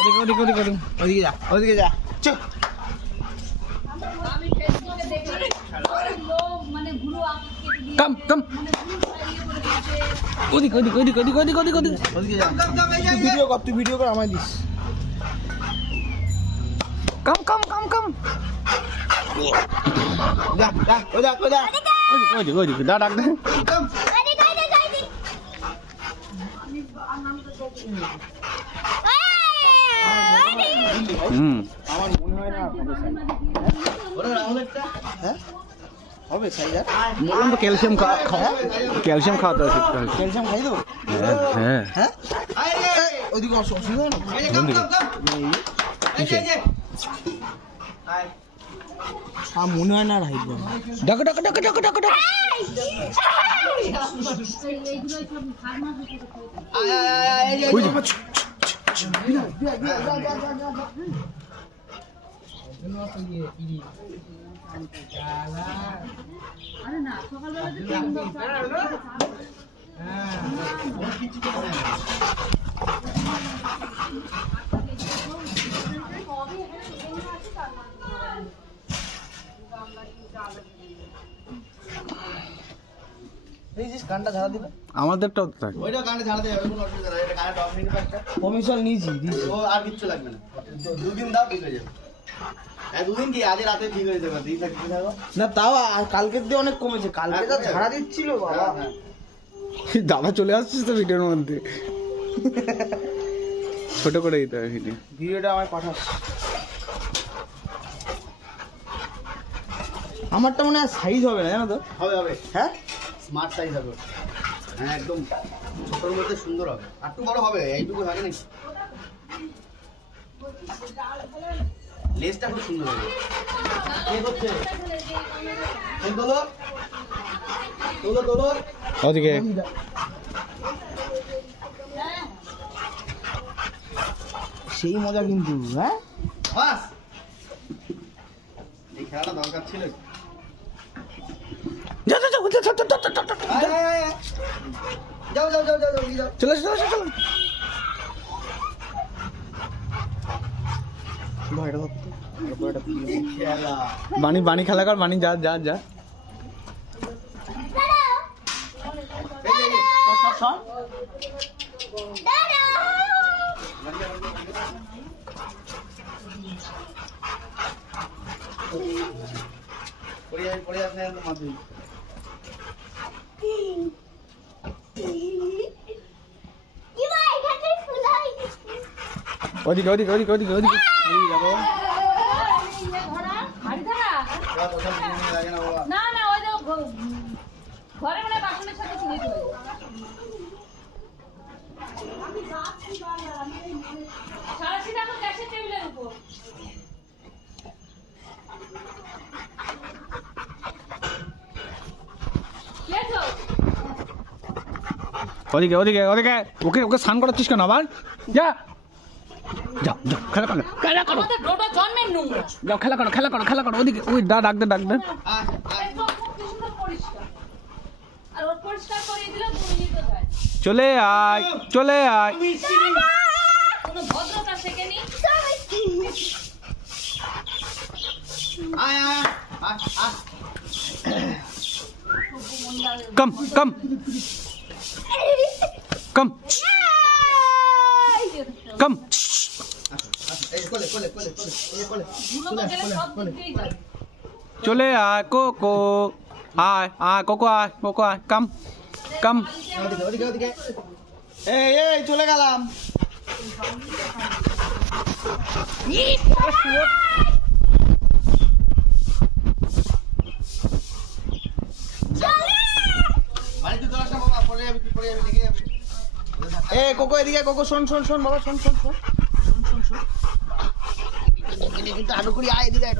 ওদিকে যা ওদিকে যা চুপ কাম কাম ওদিক ওদিক ওদিক ওদিক ওদিক ওদিক ওদিক ওদিকে যা তুই ভিডিও কর আমায় দিস কাম কাম কাম কাম যা যা ওদা ওদা ওদিক ওদিক দা ডাক দে আমার মনে হয় না ওরা রাহুলেরটা হ্যাঁ হবে সাইজা বললাম তো ক্যালসিয়াম ক্যালসিয়াম খাওয়াতে হবে ক্যালসিয়াম খাই দেবো হ্যাঁ হ্যাঁ ওইদিকে অসুবিধা না মনে হয় না রাইট ডাকো ডাকো ডাকো ডাকো ডাকো ডাকো গানটা ঝাড়া দিবে আমাদেরটাও তো থাকে ওইটা গানে ঝাড়া দেবে কোনো অসুবিধা নাই এটা গানে 10 মিনিট একটা কমিশন নিয়েছি ও আর কিচ্ছু লাগবে না দুদিন দাও ঠিক হয়ে যাবে হ্যাঁ দুদিন কি আজ রাতে ঠিক হয়ে যাবে দিন থাকতে থাকো না তাও কালকের দিয়ে অনেক কমেছে কালকে যা ঝাড়া দিচ্ছিল বাবা দাদা চলে আসছিস তো ভিডিওর মধ্যে ছোট করে দিতে হবে ভিডিও ভিডিওটা আমায় পাঠাস আমারটা মনে হয় সাইজ হবে না জানো তো হবে হবে হ্যাঁ স্মার্ট সাইজ হবে হ্যাঁ একদম ছোটর মধ্যে সুন্দর হবে আর একটু বড় হবে এইটুকু থাকে নাকি লেসটা খুব সুন্দর হবে কে করছে এই তোলো তোলো তোলো ওদিকে সেই মজা কিন্তু হ্যাঁ বাস এই খেলাটা দরকার ছিল যা যা যা যাও যাও যাও যাও যাও যাও চলে চলে চলে ভয়টা ধরতো খেলা বাণী বাণী খেলা কর বাণী যা যা যা পড়ে আসলে মাধুরী ওদিকে ওদিকে ওদিকে ওদিকে ওদিকে যাবো না না ওই যে ঘরে মানে বাসনের সাথে কিনে দিই সারাশি টাকা গ্যাসের টেবিলের উপর ওদিকে ওদিকে ওদিকে ওকে ওকে স্নান করাচ্ছিস কেন আবার যা যাও যাও খেলা করো খেলা করো আমাদের ডোডো জন্মের নোংরা যাও খেলা করো খেলা করো খেলা করো ওদিকে ওই ডাক দে ডাক দে একদম খুব সুন্দর পরিষ্কার আর ওর পরিষ্কার করিয়ে দিলে 2 মিনিটও যায় চলে আয় চলে আয় কোনো ভদ্রতা শেখেনি আয় আয় আয় कम कम कम कम এই কোলে কোলে কোলে কোলে কোলে ধুলো তো গেলে সব দিকেই যায় चले आय कोको आय आय कोको आय कम कम ওদিকে ওদিকে ওদিকে এই এই চলে গেলাম বাড়িতে তোর আসা বাবা পড়ে যাবি তুই পড়ে যাবি লেগে যাবে এ কোকো এদিকে কোকো শোন শোন শোন বাবা শোন শোন শোন শোন শোন শোন কিন্তু আলু করি আয় এদিকে আয়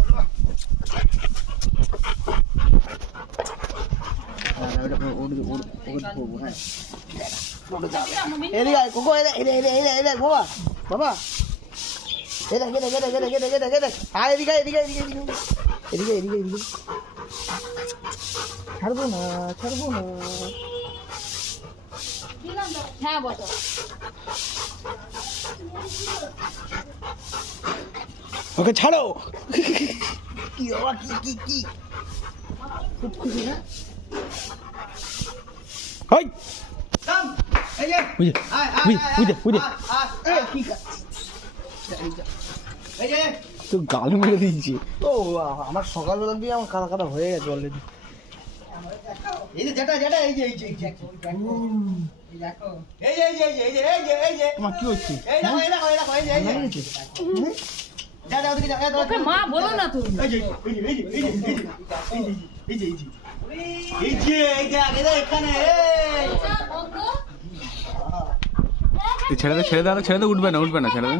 এদিকে আয় কোকো এদিকে বাবা বাবা এদিকে আয় এদিকে এদিকে এদিকে এদিকে এদিকে এদিকে ছাড়বো না হ্যাঁ বলো ওকে ছাড়ো। কি বাবা কি খুব খুশি না হাই থাম, এই যে বুঝে আয়, আয়, বুঝে আয়, বুঝে বুঝে আয়, আয়, এই আয়। কি এই যে তো গাল মেরে দিয়েছি। ও আমার সকালবেলা দিয়ে আমার কাদা কাদা হয়ে গেছে অলরেডি এই যে যেটা এই যে দেখো এই যে তোমার কি হচ্ছে এই দেখো এই যে যা ওদিকে যা ওকে মা বলো না তুমি। এই যে এখানে যা, অঙ্ক। এই ছেড়ে দে উঠবে না ছেড়ে দে।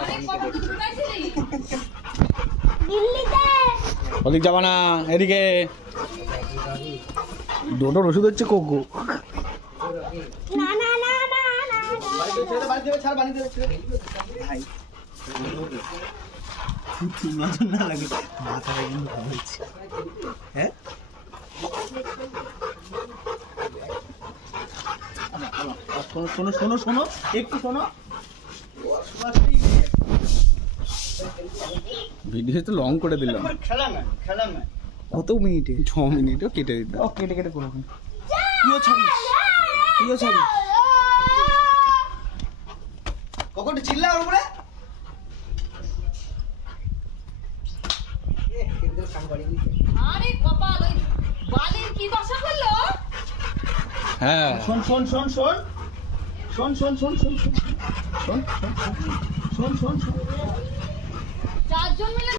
আরে কত কিছু খাইছিলি? ওদিক যাবা না, এদিকে। দুটোর ওষুধ হচ্ছে কোকো। বাড়ি দেবে ছাড় বাড়ি দেবে ভাই নজর না লাগে মাথাটা কিন্তু ভালো হচ্ছে হ্যাঁ শোনো একটু শোনো ভিডিও তো লং করে দিলাম। খেলা না কত মিনিটে 6 মিনিটও কেটে দিতাম। ও কেটে করো তুইও ছাড়িস কখনটা চিল্লা ওর উপরে আরে কপাল, ওই বালির কি বাসা করলো? হ্যাঁ শোন চারজন মিলে